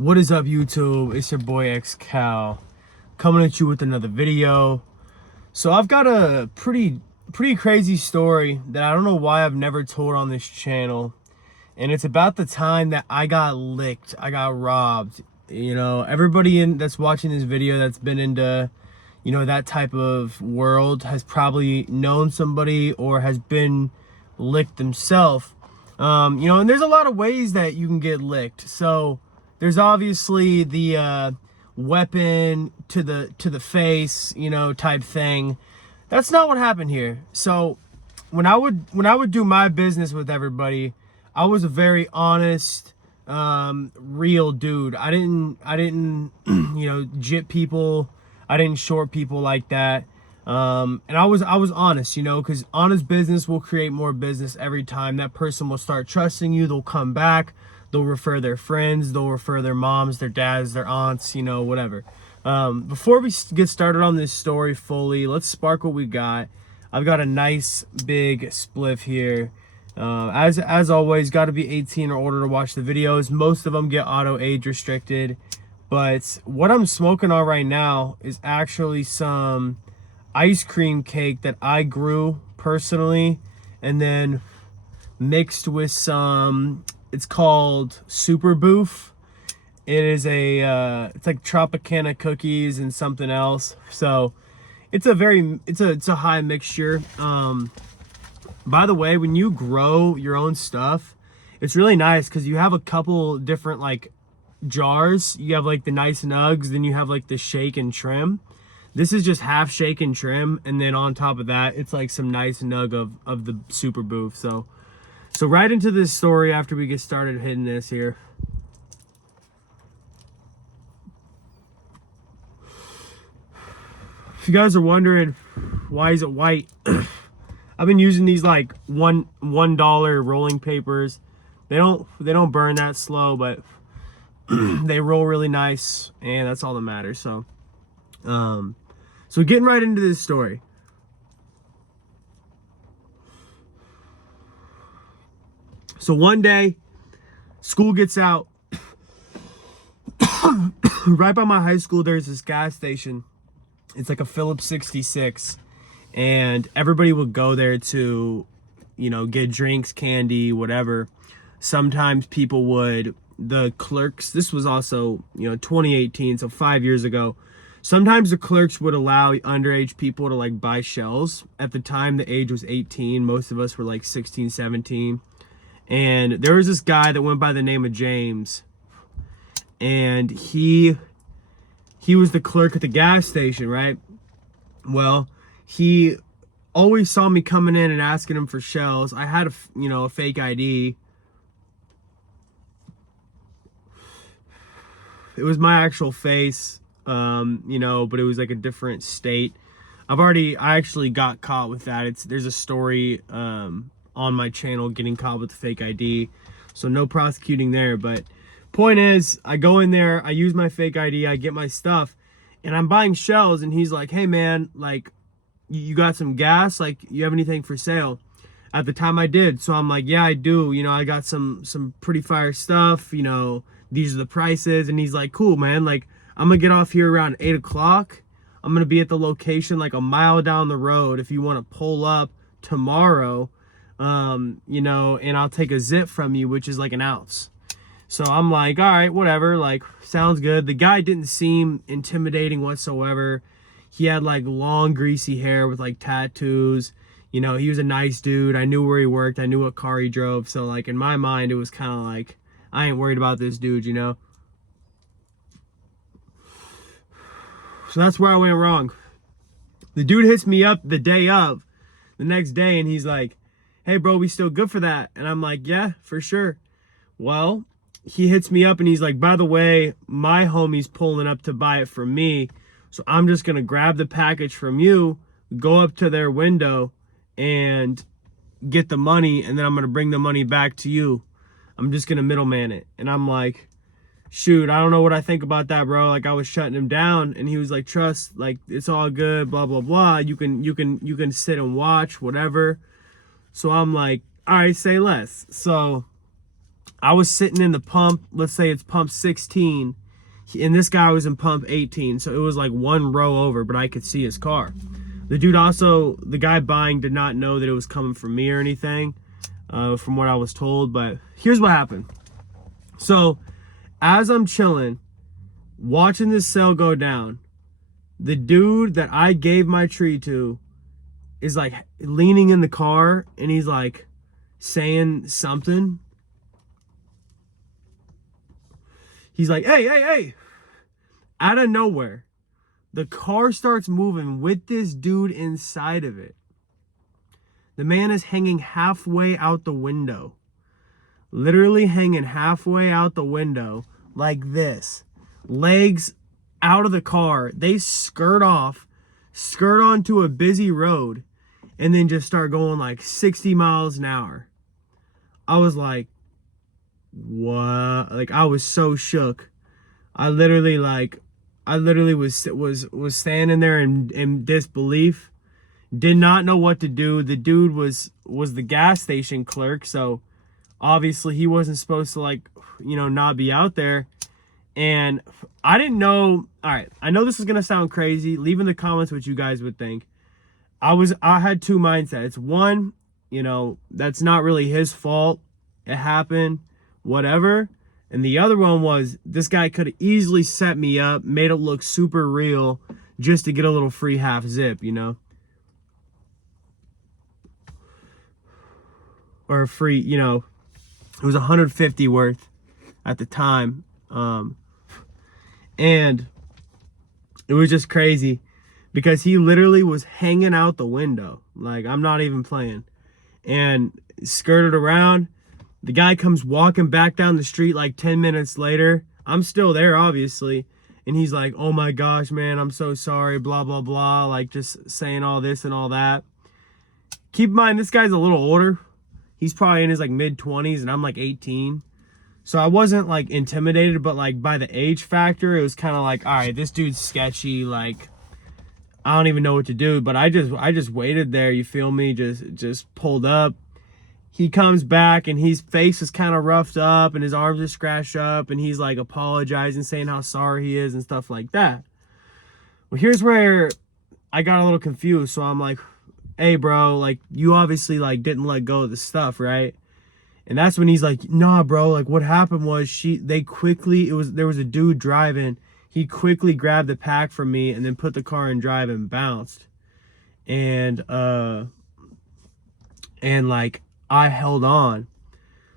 What is up, YouTube? It's your boy XCal coming at you with another video. So I've got a pretty crazy story that I don't know why I've never told on this channel, and it's about the time that I got licked. I got robbed. You know, everybody that's watching this video that's been into, you know, that type of world has probably known somebody or has been licked themselves. You know, and there's a lot of ways that you can get licked. So there's obviously the weapon to the face, you know, type thing. That's not what happened here. So when I would do my business with everybody, I was a very honest, real dude. I didn't you know, jip people. I didn't short people like that. And I was honest, you know, because honest business will create more business every time. That person will start trusting you. They'll come back. They'll refer their friends. They'll refer their moms, their dads, their aunts, you know, whatever. Before we get started on this story fully, let's spark what we got. I've got a nice big spliff here. As always, got to be 18 or older to watch the videos. Most of them get auto age restricted. But what I'm smoking on right now is actually some ice cream cake that I grew personally, and then mixed with some, it's called Super Boof. It is it's like Tropicana cookies and something else. So it's a high mixture. By the way, when you grow your own stuff, it's really nice because you have a couple different like jars. You have like the nice nugs, then you have like the shake and trim. This is just half shake and trim, and then on top of that, it's like some nice nug of the Super Boof. So right into this story after we get started hitting this here. If you guys are wondering why is it white, I've been using these like $1 rolling papers. They don't burn that slow, but they roll really nice, and that's all that matters. So getting right into this story. So one day, school gets out. Right by my high school, there's this gas station. It's like a Phillips 66. And everybody would go there to, you know, get drinks, candy, whatever. Sometimes people would, the clerks, this was also, you know, 2018, so 5 years ago. Sometimes the clerks would allow underage people to like buy shells. At the time, the age was 18. Most of us were like 16, 17. And there was this guy that went by the name of James. And he was the clerk at the gas station, right? Well, he always saw me coming in and asking him for shells. I had a fake ID. It was my actual face. You know, but it was like a different state. I actually got caught with that. There's a story on my channel getting caught with the fake ID, so no prosecuting there. But point is, I go in there, I use my fake ID, I get my stuff, and I'm buying shells, and he's like, hey man, like, you got some gas? Like, you have anything for sale? At the time I did. So I'm like, yeah, I do. You know, I got some pretty fire stuff, you know, these are the prices. And he's like, cool, man, like, I'm gonna get off here around 8 o'clock. I'm gonna be at the location like a mile down the road if you want to pull up tomorrow, you know, and I'll take a zip from you, which is like an ounce. So I'm like, all right, whatever, like, sounds good. The guy didn't seem intimidating whatsoever. He had like long greasy hair with like tattoos. You know, he was a nice dude. I knew where he worked. I knew what car he drove. So like in my mind, it was kind of like, I ain't worried about this dude, you know. So that's where I went wrong. The dude hits me up the next day, and he's like, hey bro, we still good for that? And I'm like, yeah, for sure. Well, he hits me up and he's like, by the way, my homie's pulling up to buy it from me. So I'm just gonna grab the package from you, go up to their window and get the money, and then I'm gonna bring the money back to you. I'm just gonna middleman it. And I'm like, shoot, I don't know what I think about that, bro. Like, I was shutting him down, and he was like, trust, like, it's all good, blah blah blah. You can sit and watch, whatever. So I'm like, all right, say less. So I was sitting in the pump, let's say it's pump 16, and this guy was in pump 18, so it was like one row over, but I could see his car. The dude also, the guy buying did not know that it was coming from me or anything, from what I was told, but here's what happened. So, as I'm chilling, watching this sale go down, the dude that I gave my tree to is like leaning in the car, and he's like saying something. He's like, hey, hey, hey. Out of nowhere, the car starts moving with this dude inside of it. The man is hanging halfway out the window. Literally hanging halfway out the window like this. Legs out of the car. They skirt onto a busy road, and then just start going like 60 miles an hour. I was like, what? Like, I was so shook. I literally was standing there in disbelief. Did not know what to do. The dude was the gas station clerk, so obviously he wasn't supposed to, like, you know, not be out there. And I didn't know. All right, I know this is gonna sound crazy. Leave in the comments what you guys would think. I had two mindsets. One, you know, that's not really his fault. It happened, whatever. And the other one was, this guy could have easily set me up, made it look super real, just to get a little free half zip, you know? Or a free, you know, it was 150 worth at the time. And it was just crazy because he literally was hanging out the window. Like, I'm not even playing. And skirted around. The guy comes walking back down the street like 10 minutes later. I'm still there, obviously. And he's like, oh my gosh, man, I'm so sorry, blah, blah, blah. Like, just saying all this and all that. Keep in mind, this guy's a little older. He's probably in his like mid-20s, and I'm like 18. So I wasn't like intimidated, but like by the age factor, it was kind of like, all right, this dude's sketchy. Like, I don't even know what to do. But I just waited there. You feel me? Just pulled up. He comes back, and his face is kind of roughed up, and his arms are scratched up, and he's like apologizing, saying how sorry he is and stuff like that. Well, here's where I got a little confused. So I'm like, hey bro, like, you obviously like didn't let go of the stuff, right? And that's when he's like, nah bro, like what happened was there was a dude driving. He quickly grabbed the pack from me and then put the car in drive and bounced. And like, I held on.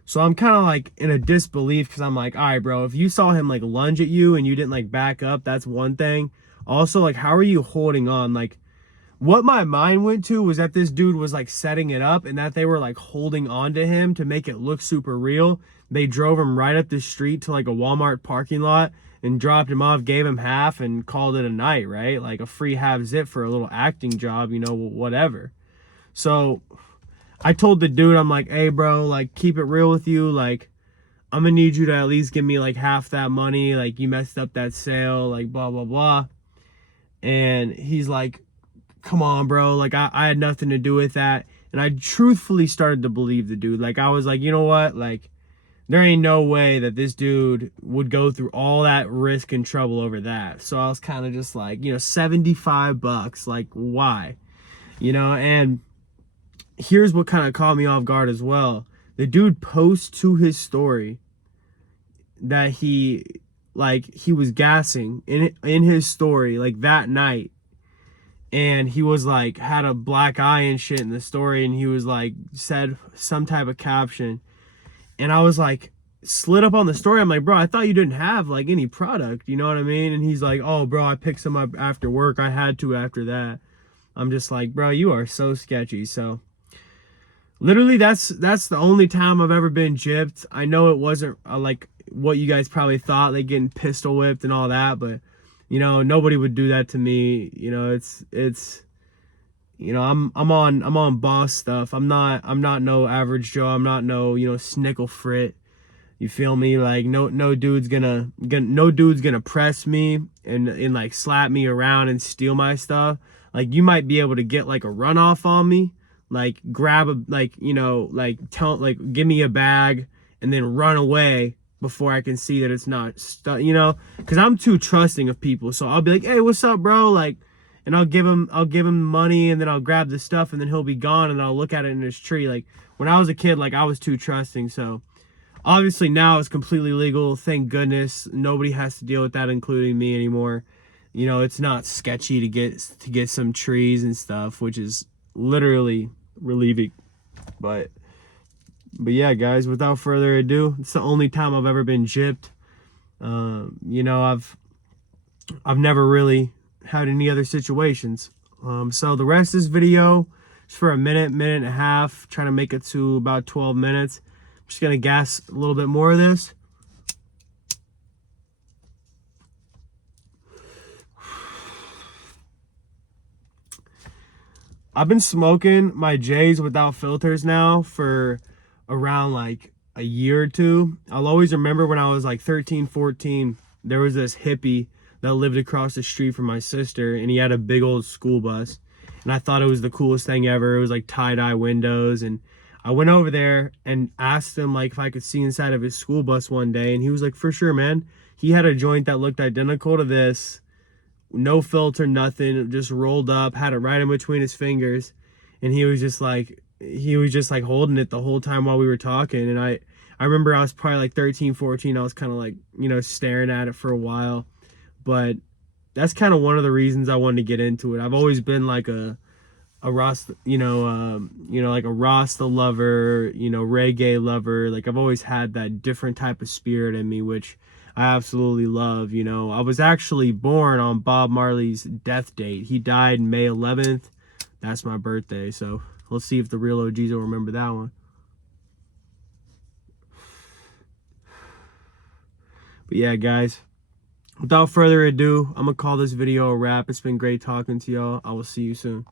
So I'm kind of like in a disbelief, because I'm like, all right bro, if you saw him like lunge at you and you didn't like back up, that's one thing. Also, like, how are you holding on? Like, what my mind went to was that this dude was like setting it up, and that they were like holding on to him to make it look super real. They drove him right up the street to like a Walmart parking lot and dropped him off, gave him half, and called it a night, right? Like a free half zip for a little acting job, you know, whatever. So I told the dude, I'm like, hey bro, like, keep it real with you. Like, I'm gonna need you to at least give me like half that money. Like, you messed up that sale, like blah, blah, blah. And he's like, come on bro, like I had nothing to do with that. And I truthfully started to believe the dude. Like, I was like, you know what, like, there ain't no way that this dude would go through all that risk and trouble over that. So I was kind of just like, you know, $75, like, why? You know. And here's what kind of caught me off guard as well. The dude posts to his story that he was gassing in his story like that night. And he was like, had a black eye and shit in the story, and he was like, said some type of caption. And I was like, slid up on the story. I'm like, bro, I thought you didn't have like any product, you know what I mean? And he's like, oh bro, I picked some up after work. I had to after that. I'm just like, bro, you are so sketchy. So literally, that's the only time I've ever been gypped. I know it wasn't like what you guys probably thought, like getting pistol whipped and all that, but you know, nobody would do that to me. You know, it's you know, I'm on boss stuff. I'm not no average Joe. I'm not no, you know, snickle frit. You feel me? Like, no dude's gonna press me and like slap me around and steal my stuff. Like, you might be able to get like a runoff on me, like grab a, like, you know, like give me a bag and then run away before I can see that it's not stuck, you know, because I'm too trusting of people. So I'll be like, hey, what's up, bro? Like, and I'll give him money, and then I'll grab the stuff, and then he'll be gone, and I'll look at it in his tree. Like, when I was a kid, like, I was too trusting. So obviously now it's completely legal. Thank goodness. Nobody has to deal with that, including me anymore. You know, it's not sketchy to get some trees and stuff, which is literally relieving. But yeah, guys, without further ado, it's the only time I've ever been gypped. You know, I've never really had any other situations. So the rest of this video is for a minute and a half, trying to make it to about 12 minutes. I'm just gonna gas a little bit more of this. I've been smoking my J's without filters now for around like a year or two. I'll always remember when I was like 13, 14, there was this hippie that lived across the street from my sister, and he had a big old school bus. And I thought it was the coolest thing ever. It was like tie-dye windows. And I went over there and asked him like if I could see inside of his school bus one day. And he was like, for sure, man. He had a joint that looked identical to this. No filter, nothing, just rolled up, had it right in between his fingers, and he was just like holding it the whole time while we were talking. And I remember I was probably like 13, 14. I was kind of like, you know, staring at it for a while. But that's kind of one of the reasons I wanted to get into it. I've always been like a Rasta, like a Rasta lover, you know, reggae lover. Like, I've always had that different type of spirit in me, which I absolutely love. You know, I was actually born on Bob Marley's death date. He died May 11th. That's my birthday. So let's see if the real OGs will remember that one. But yeah, guys, without further ado, I'm gonna call this video a wrap. It's been great talking to y'all. I will see you soon.